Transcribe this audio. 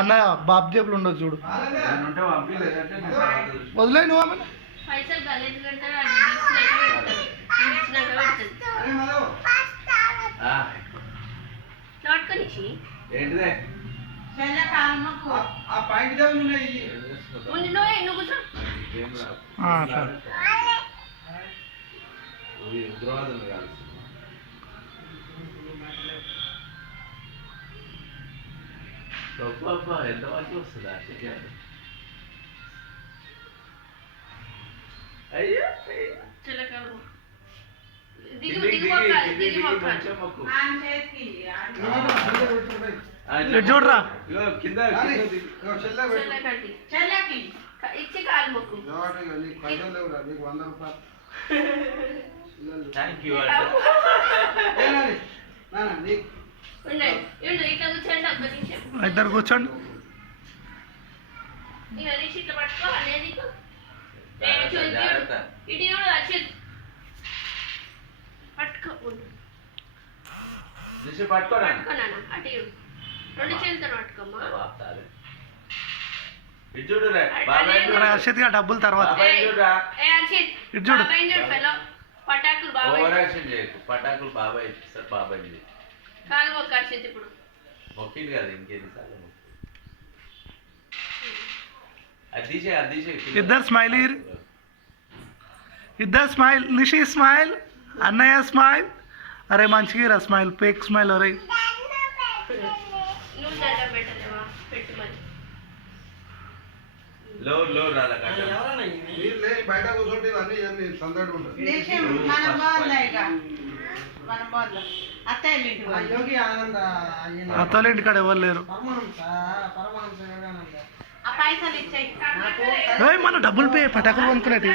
అన్న బాబు జేబులు ఉండదు చూడు. వదిలే నువ్వు ఆమె ఎంత వరకు వస్తుందా? అయ్యో చూడరా కింద ఇచ్చి కాలు మొక్కు. Thank you. ఇద్దరు కూర్చోండి. ఇట్లా పట్టుకో అనేది ఇటు అర్షిత్ పట్టుకో పట్టుకోనా అటు రెండు చేతులతో పట్టుకోమ్మా. హర్షిత్ గా డబ్బులు తర్వాత చూడు. పటాకులు బాబాయ్ పటాకులు బాబాయ్ ఇస్తారు. బాబాయ్ కాలు మొక్క హర్షిత్ ఇప్పుడు మొక్కింది కదా ఇంకేది సార్. అదిసే ఇద్దరు స్మైల్, ఇద్దరు స్మైల్. నిషి స్మైల్, అన్నయ్య స్మైల్. అరే మంచిగా స్మైల్, పేక్ స్మైల్. అరే నువ్వు దండం పెట్టలేవా? పెట్టు మరి. లో రాల బయట కూర్చోండి అన్ని సందడి ఉంటుంది. అత్తోళ్ళ ఇంటికాడ ఎవరు లేరు. మన డబ్బులు పే పటాకులు కొనుక్కునేది.